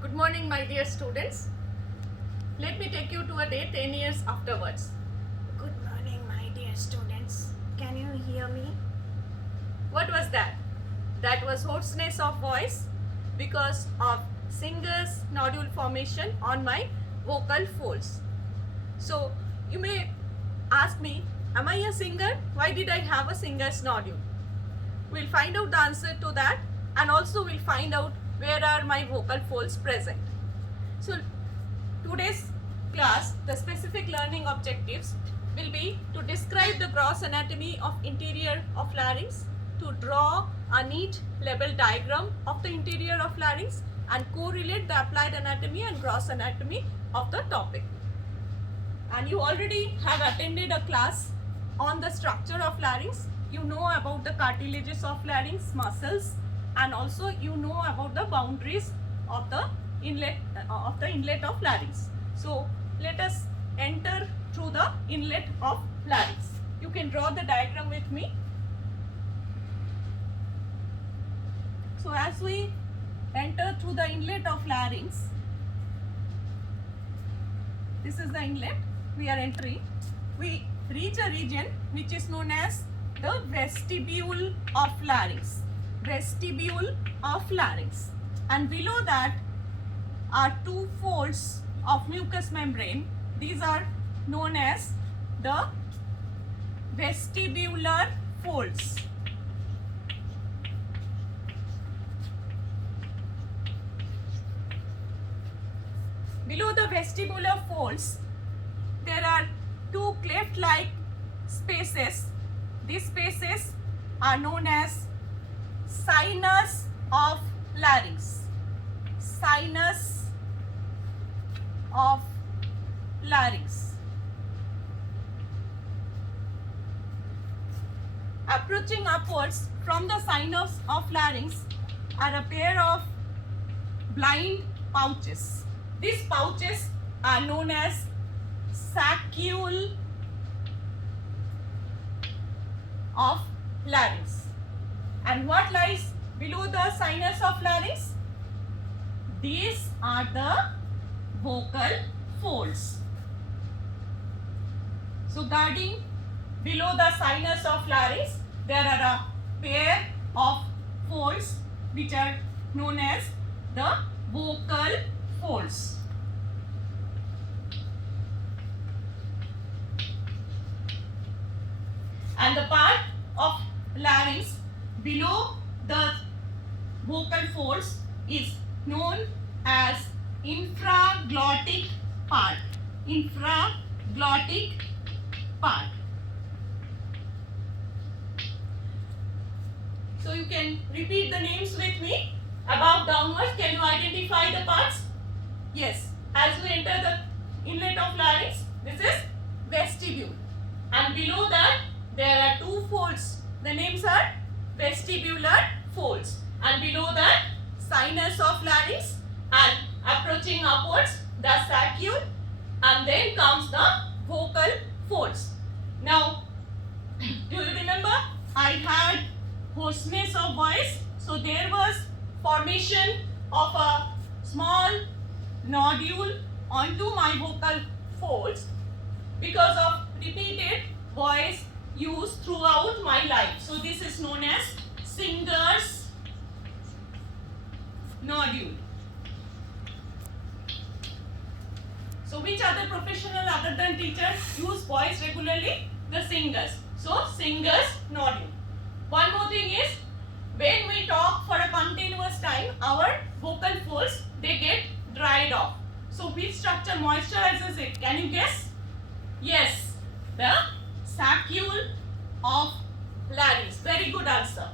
Good morning, my dear students. Let me take you to a day 10 years afterwards. Good morning, my dear students. Can you hear me? What was that? That was hoarseness of voice because of singer's nodule formation on my vocal folds. So, you may ask me, am I a singer? Why did I have a singer's nodule? We'll find out the answer to that, and also we'll find out where are my vocal folds present. So, today's class, the specific learning objectives will be to describe the gross anatomy of interior of larynx, to draw a neat level diagram of the interior of larynx, and correlate the applied anatomy and gross anatomy of the topic. And you already have attended a class on the structure of larynx. You know about the cartilages of larynx, muscles, and also you know about the boundaries of the inlet of larynx. So let us enter through the inlet of larynx. You can draw the diagram with me. So as we enter through the inlet of larynx, this is the inlet we are entering. We reach a region which is known as the vestibule of larynx. Vestibule of larynx. And below that are two folds of mucous membrane. These are known as the vestibular folds. Below the vestibular folds, there are two cleft-like spaces. These spaces are known as sinus of larynx. Sinus of larynx. Approaching upwards from the sinus of larynx are a pair of blind pouches. These pouches are known as saccule of larynx. And what lies below the sinus of larynx? These are the vocal folds. So guarding below the sinus of larynx, there are a pair of folds which are known as the vocal folds. And the part of larynx below the vocal folds is known as infraglottic part. Infraglottic part. So you can repeat the names with me. Above, downwards, can you identify the parts? Yes. As we enter the inlet of larynx, this is vestibule. And below that, there are two folds. The names are vestibular folds. And below that, sinus of larynx, and approaching upwards, the saccule, and then comes the vocal folds. Now, do you remember? I had hoarseness of voice. So there was formation of a small nodule onto my vocal folds because of repeated voice use throughout my life. So this is known as singer's nodule. So which other professional other than teachers use voice regularly? The singers. So singer's nodule. One more thing is, when we talk for a continuous time, our vocal folds, they get dried off. So which structure moisturizes it? Can you guess? Yes, the saccule of larynx. Very good answer.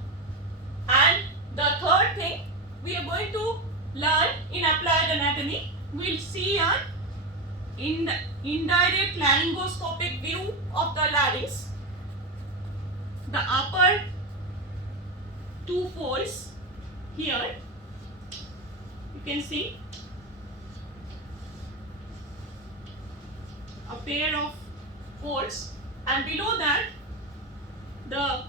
And the third thing we are going to learn in applied anatomy, we'll see an indirect laryngoscopic view of the larynx. The upper two folds here, you can see a pair of folds, and below that the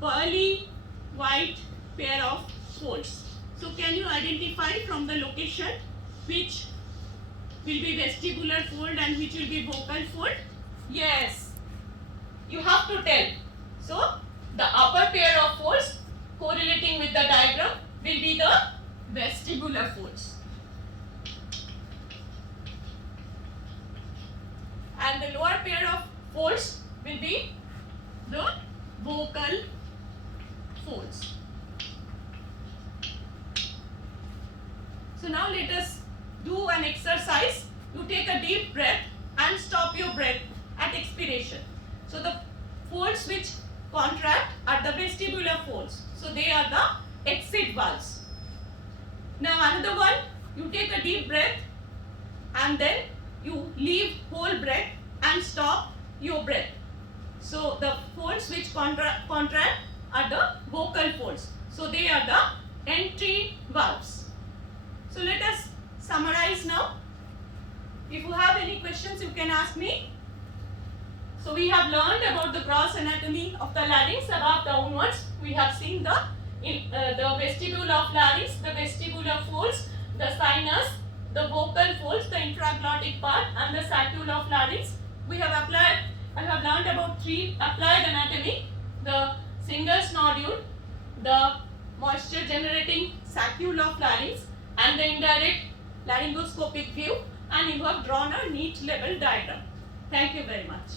pearly white pair of folds. So can you identify from the location which will be vestibular fold and which will be vocal fold? Yes, you have to tell. So the upper pair of folds correlating with the diagram will be the vestibular folds, and the lower pair of folds will be the vocal folds. So now let us do an exercise. You take a deep breath and stop your breath at expiration. So the folds which contract are the vestibular folds. So they are the exit valves. Now another one, you take a deep breath and then you leave whole breath and stop your breath. So the folds which contract are the vocal folds. So they are the entry valves. So let us summarize now. If you have any questions, you can ask me. So we have learned about the gross anatomy of the larynx above downwards. We have seen the vestibule of larynx, the vestibular folds, the sinus, the vocal folds, the intraglottic part, and the saccule of larynx. I have learned about 3 applied anatomy: the Singer's nodule, the moisture generating saccule of larynx, and the indirect laryngoscopic view, and you have drawn a neat level diagram. Thank you very much.